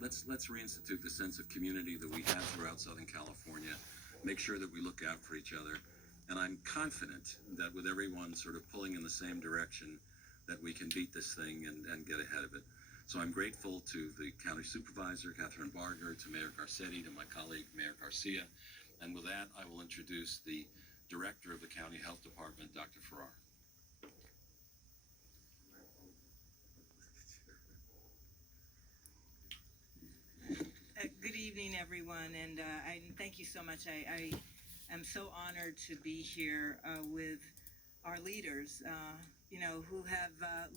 Let's reinstitute the sense of community that we have throughout Southern California. Make sure that we look out for each other, and I'm confident that with everyone sort of pulling in the same direction, that we can beat this thing and get ahead of it. So I'm grateful to the county supervisor, Catherine Barger, to Mayor Garcetti, to my colleague, Mayor Garcia, and with that, I will introduce the director of the county health department, Dr. Farrar. Good evening, everyone, and thank you so much. I am so honored to be here with our leaders, who have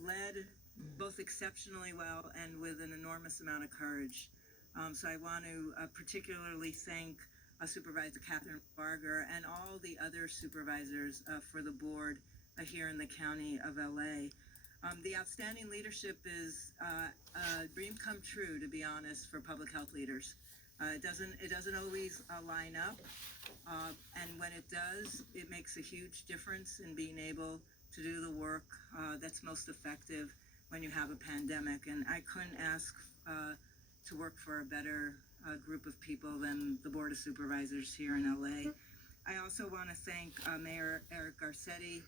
led both exceptionally well and with an enormous amount of courage. So I want to particularly thank Supervisor Catherine Barger and all the other supervisors for the board here in the county of LA. The outstanding leadership is a dream come true, to be honest, for public health leaders. It doesn't always line up, and when it does, it makes a huge difference in being able to do the work that's most effective when you have a pandemic. And I couldn't ask to work for a better group of people than the Board of Supervisors here in LA. I also want to thank Mayor Eric Garcetti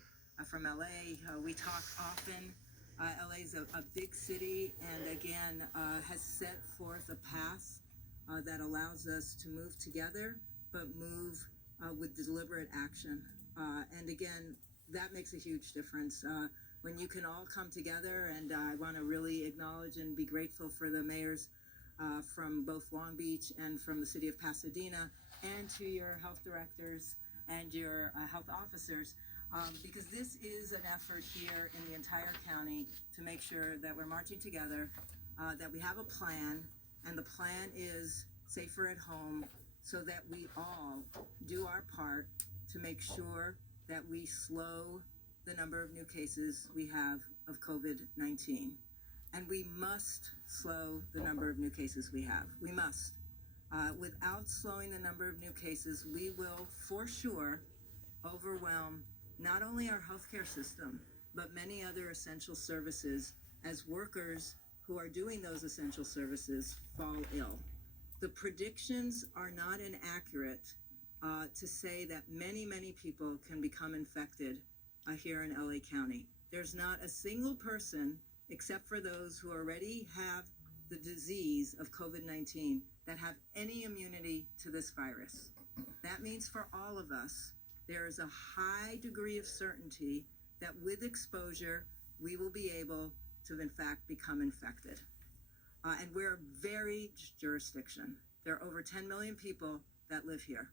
from LA. We talk often. LA is a big city, and again has set forth a path that allows us to move together, but move with deliberate action. And again, that makes a huge difference when you can all come together. And I want to really acknowledge and be grateful for the mayors from both Long Beach and from the city of Pasadena, and to your health directors and your health officers. Because this is an effort here in the entire county to make sure that we're marching together, that we have a plan, and the plan is safer at home, so that we all do our part to make sure that we slow the number of new cases we have of COVID-19. And we must slow the number of new cases we have. We must. Without slowing the number of new cases, we will for sure overwhelm not only our healthcare system, but many other essential services as workers who are doing those essential services fall ill. The predictions are not inaccurate to say that many people can become infected here in LA County. There's not a single person, except for those who already have the disease of COVID-19, that have any immunity to this virus. That means for all of us, there is a high degree of certainty that with exposure, we will be able to, in fact, become infected. And we're a very jurisdiction. There are over 10 million people that live here.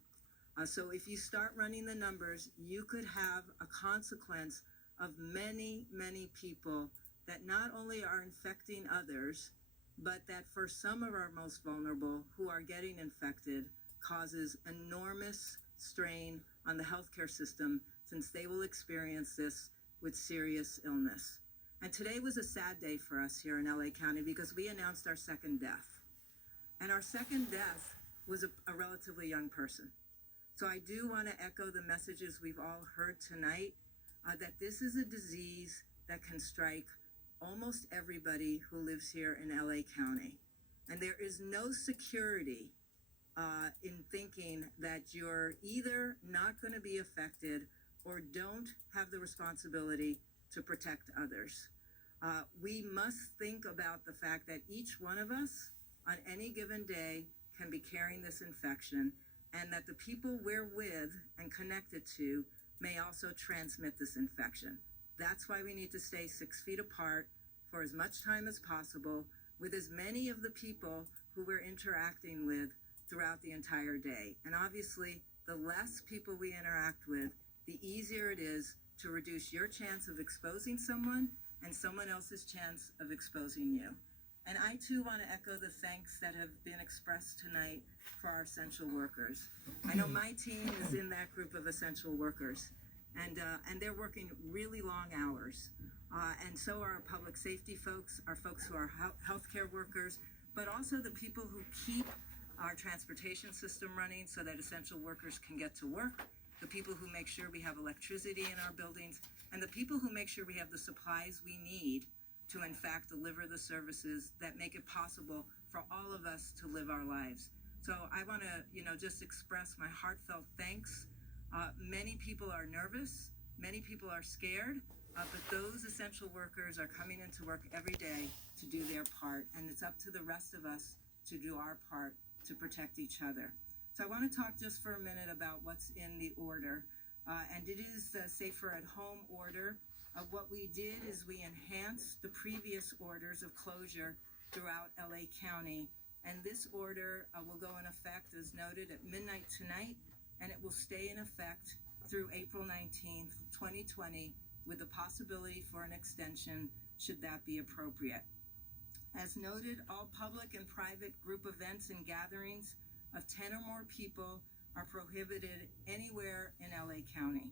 So if you start running the numbers, you could have a consequence of many people that not only are infecting others, but that for some of our most vulnerable who are getting infected causes enormous strain on the healthcare system, since they will experience this with serious illness. And today was a sad day for us here in LA County because we announced our second death. And our second death was a relatively young person. So I do want to echo the messages we've all heard tonight, that this is a disease that can strike almost everybody who lives here in LA County. And there is no security in thinking that you're either not going to be affected or don't have the responsibility to protect others. We must think about the fact that each one of us on any given day can be carrying this infection, and that the people we're with and connected to may also transmit this infection. That's why we need to stay 6 feet apart for as much time as possible with as many of the people who we're interacting with throughout the entire day. And obviously, the less people we interact with, the easier it is to reduce your chance of exposing someone and someone else's chance of exposing you. And I too want to echo the thanks that have been expressed tonight for our essential workers. I know my team is in that group of essential workers, and they're working really long hours. And so are our public safety folks, our folks who are healthcare workers, but also the people who keep our transportation system running so that essential workers can get to work, the people who make sure we have electricity in our buildings, and the people who make sure we have the supplies we need to, in fact, deliver the services that make it possible for all of us to live our lives. So I want to, just express my heartfelt thanks. Many people are nervous, many people are scared, but those essential workers are coming into work every day to do their part, and it's up to the rest of us to do our part to protect each other. So I want to talk just for a minute about what's in the order, and it is the Safer at Home order. What we did is we enhanced the previous orders of closure throughout LA County, and this order will go in effect, as noted, at midnight tonight, and it will stay in effect through April 19th, 2020, with the possibility for an extension should that be appropriate. As noted, all public and private group events and gatherings of 10 or more people are prohibited anywhere in LA County.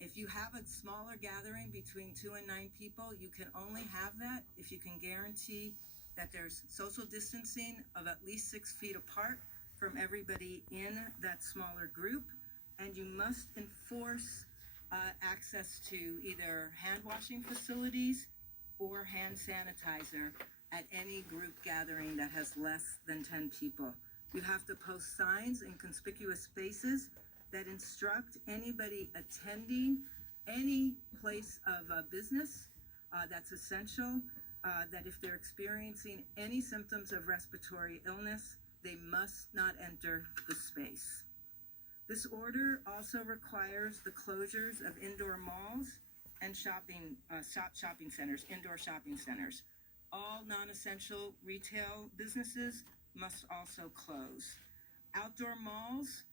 If you have a smaller gathering between 2 and 9 people, you can only have that if you can guarantee that there's social distancing of at least 6 feet apart from everybody in that smaller group, and you must enforce access to either hand washing facilities or hand sanitizer at any group gathering that has less than 10 people. You have to post signs in conspicuous spaces that instruct anybody attending any place of business that's essential, that if they're experiencing any symptoms of respiratory illness, they must not enter the space. This order also requires the closures of indoor malls and shopping centers, indoor shopping centers. All non-essential retail businesses must also close. Outdoor malls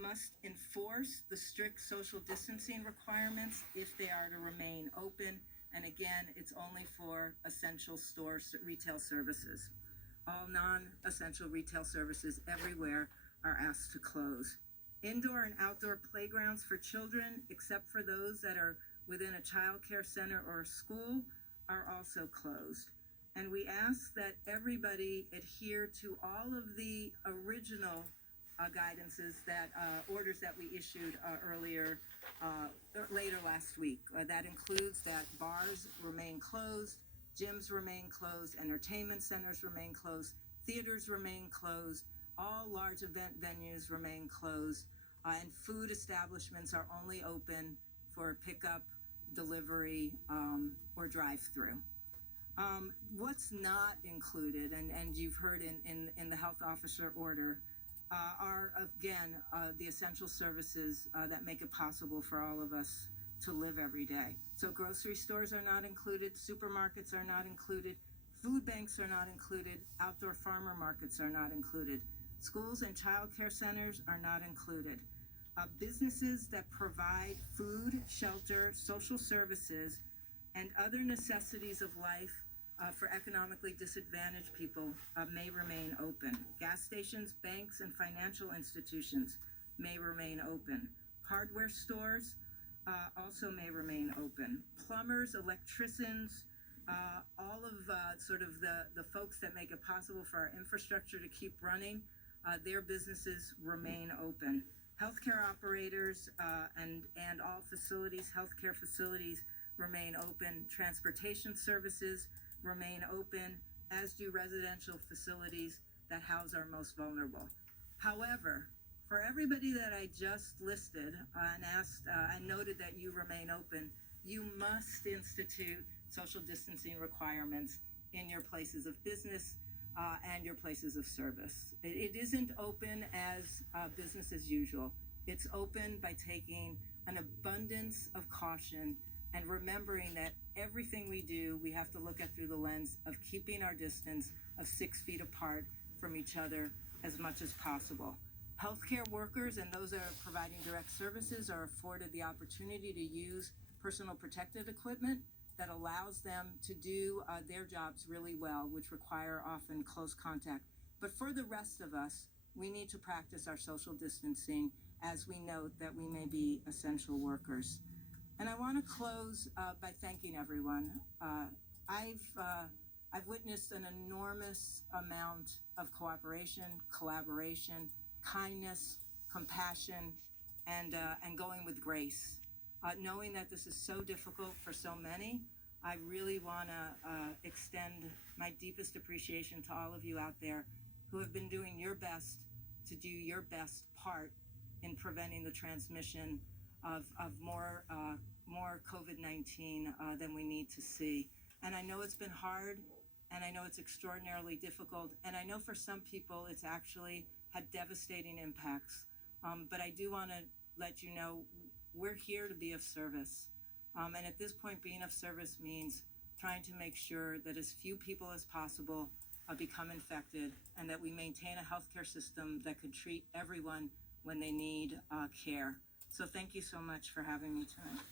must enforce the strict social distancing requirements if they are to remain open. And again, it's only for essential retail services. All non-essential retail services everywhere are asked to close. Indoor and outdoor playgrounds for children, except for those that are within a child care center or a school, are also closed. And we ask that everybody adhere to all of the original guidances, orders that we issued later last week. That includes that bars remain closed, gyms remain closed, entertainment centers remain closed, theaters remain closed, all large event venues remain closed, and food establishments are only open for pickup, delivery, or drive-through. What's not included, and you've heard in the health officer order, are again the essential services that make it possible for all of us to live every day. So grocery stores are not included, supermarkets are not included, food banks are not included, outdoor farmer markets are not included, schools and child care centers are not included. Businesses that provide food, shelter, social services, and other necessities of life for economically disadvantaged people may remain open. Gas stations, banks, and financial institutions may remain open. Hardware stores also may remain open. Plumbers, electricians, all of the folks that make it possible for our infrastructure to keep running, their businesses remain open. Healthcare operators and all facilities, healthcare facilities remain open. Transportation services remain open, as do residential facilities that house our most vulnerable. However, for everybody that I just listed and asked and noted that you remain open, you must institute social distancing requirements in your places of business and your places of service. It isn't open as business as usual. It's open by taking an abundance of caution and remembering that everything we do, we have to look at through the lens of keeping our distance of 6 feet apart from each other as much as possible. Healthcare workers and those that are providing direct services are afforded the opportunity to use personal protective equipment that allows them to do their jobs really well, which require often close contact. But for the rest of us, we need to practice our social distancing as we note that we may be essential workers. And I want to close by thanking everyone. I've witnessed an enormous amount of cooperation, collaboration, kindness, compassion, and going with grace. Knowing that this is so difficult for so many, I really want to extend my deepest appreciation to all of you out there who have been doing your best to do your best part in preventing the transmission of more COVID-19 than we need to see. And I know it's been hard, and I know it's extraordinarily difficult, and I know for some people it's actually had devastating impacts. But I do want to let you know we're here to be of service. And at this point, being of service means trying to make sure that as few people as possible become infected, and that we maintain a healthcare system that could treat everyone when they need care. So thank you so much for having me tonight.